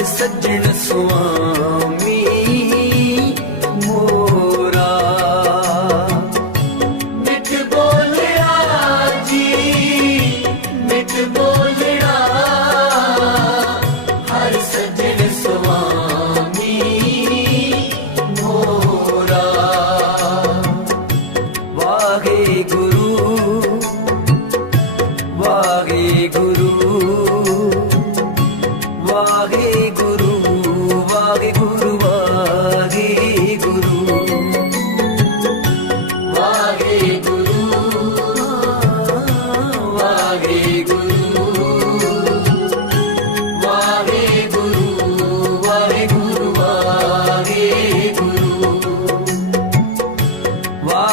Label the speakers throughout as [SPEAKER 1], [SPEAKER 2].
[SPEAKER 1] ਕਰ ਸੱਜਣ ਸੁਆਮੀ ਮੋਰਾ। ਮਿੱਠ ਬੋਲਿਆ ਜੀ, ਮਿੱਠ ਬੋਲਿਆ। ਹਰ ਸੱਜਣ ਸੁਆਮੀ ਮੋਰਾ। ਵਾਹਿਗੁਰੂ ਵਾਹਿਗੁਰੂ।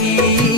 [SPEAKER 1] की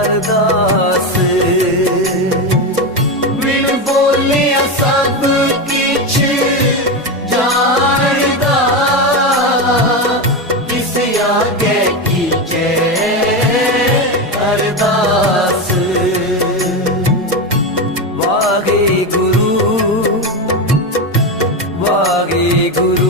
[SPEAKER 1] ਅਰਦਾਸ। ਵਿਣ ਬੋਲਿਆ ਸਭ ਕਿਛ ਜਾਣਦਾ ਕਿਸ ਆਗੇ ਕੀਜੇ ਅਰਦਾਸ। ਵਾਹਿਗੁਰੂ ਵਾਹਿਗੁਰੂ।